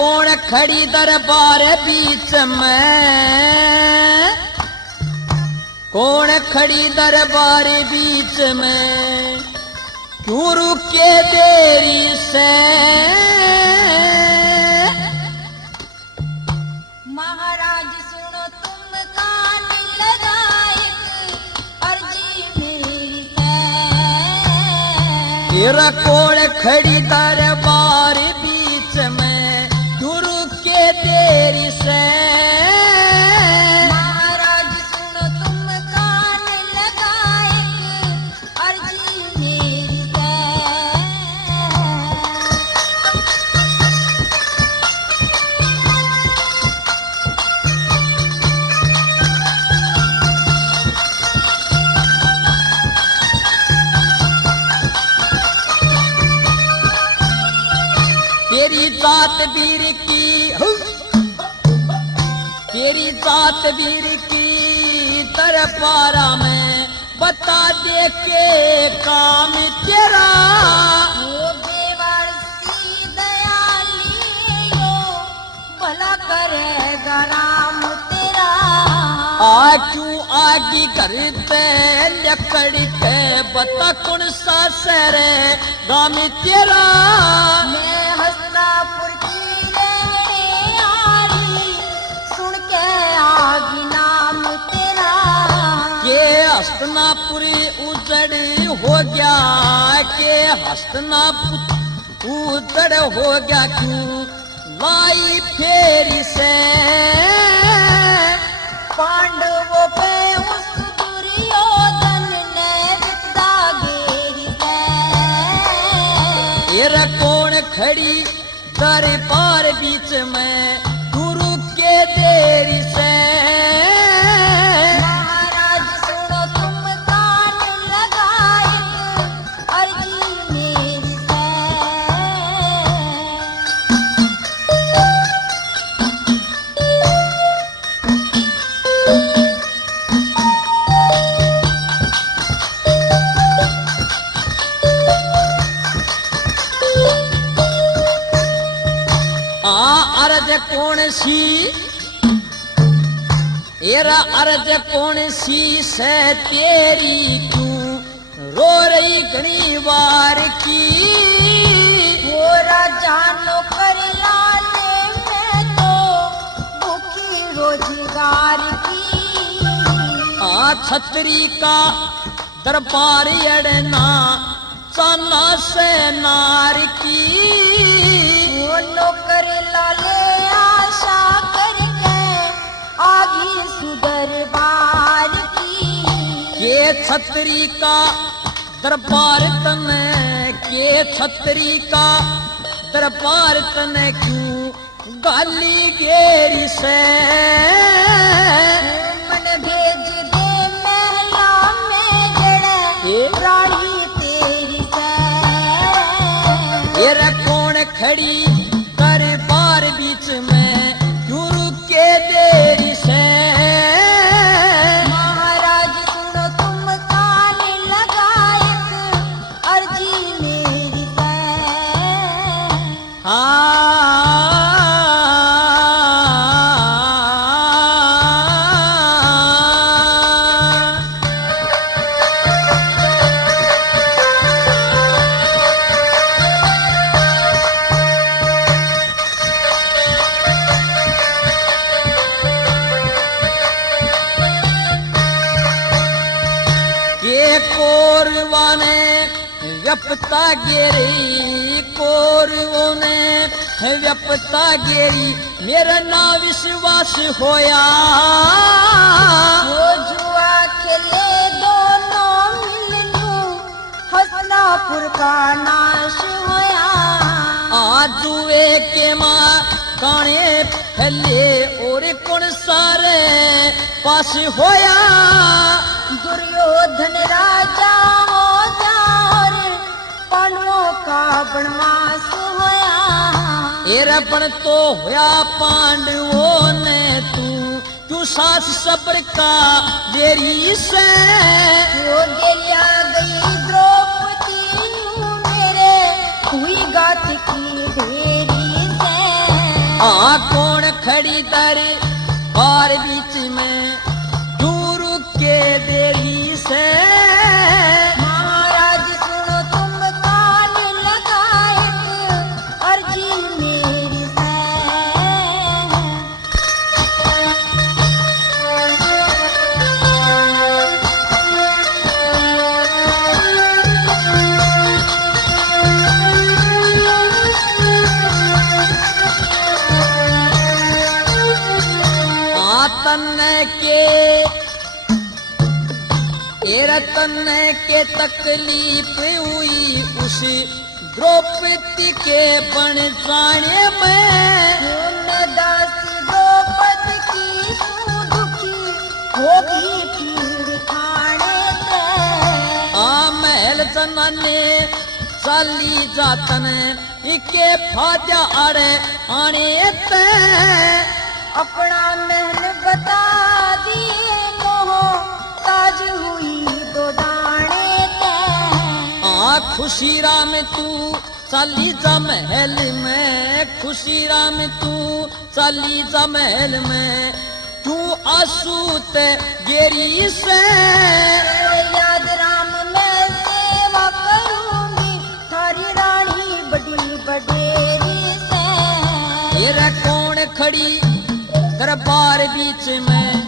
कौन खड़ी दरबार बीच में, कौन खड़ी दरबार बीच में, क्यों रुके देरी से। महाराज सुनो तुम कान लगाए, अर्जी मेरी है। तेरा कौन खड़ी दरबार बीच में, क्यों रुके देरी से। महाराज सुनो तुम कान लगाए, अर्जी मेरी है। तेरी जात वीर की, तेरी जात वीर की दरबारा में, बता दे के काम तेरा। ओ बेवर्षी दयाली हो, भला करेगा राम तेरा। आजू आगी करते लकड़ी के, बता कौन सा शहर गाम तेरा। मैं हस्तिनापुर की रहने वाली, सुन के आगी नाम तेरा। ये हस्तिनापुर उजड़ हो गया, के हस्तिनापुर उजड़ हो गया, क्यों लाई फेरी से। पांडवों पे उस दुर्योधन ने विद्या घेरी है। तेरा कौन खड़ी दरबार बीच में, गुरु के देरी से। महाराज सुनो तुम कान लगाए, अर्जी मेरी है। अर्ज कौन सी, एरा अर्ज कौन सी से तेरी, तू रो रही घनी बार की। वो राजा नौकर लाले में तो भूखी रोजगार की। छतरी का दरबार अड़ना, चाना से नार की। वो नौकर लाले आशा करके आगी सुदरबार की। के छतरी का दरबार तने, के छतरी का दरबार तने, क्यों गाली गेरी से। मन भेज दे महला में जड़े, रानी तेरी है। तेरा कौन खड़ी दरबार बीच में, क्यों रुके देरी से। महाराज सुनो तुम कान लगाए, अर्जी मेरी है। कोरवा ने व्यपता गेरी, कोरवो ने व्यपता गेरी, मेरा ना विश्वास होया। वो जुआ खेले दोनों मिल लूं, हस्तिनापुर का नाश होया। आजुए के माँ काने फैले, और कौन सारे पास होया। दुर्योधन राजा हो जाओ, पांडवों का वनवास होया। तेरा बन तो होया पांडवों ने, तू सास सब्र का देरी से। वो गेलिया गई द्रौपदी मेरे, हुई गात की ढेरी से। खड़ी दर बार बीच में दूर के देरी से महाराज सुनो तुम कान लगाए अर्जी मेरी से तन के रतन के तकलीफ हुई उस द्रौपदी के बन जाने में दास द्रौपदी की तू दुखी होगी पीड़ खाने से महल जनाने चाली जातन इके फाद्या अरे आने ते अपना महल बता दिए मोह ताज हुई दो दाने ते खुशी राम तू चाली जा महल में खुशी राम तू चाली जा महल में तू आंसू ते गेरी से याद राम मैं सेवा करूंगी थारी रानी बड़ी बडेरी से तेरा कौन खड़ी दरबार बीच में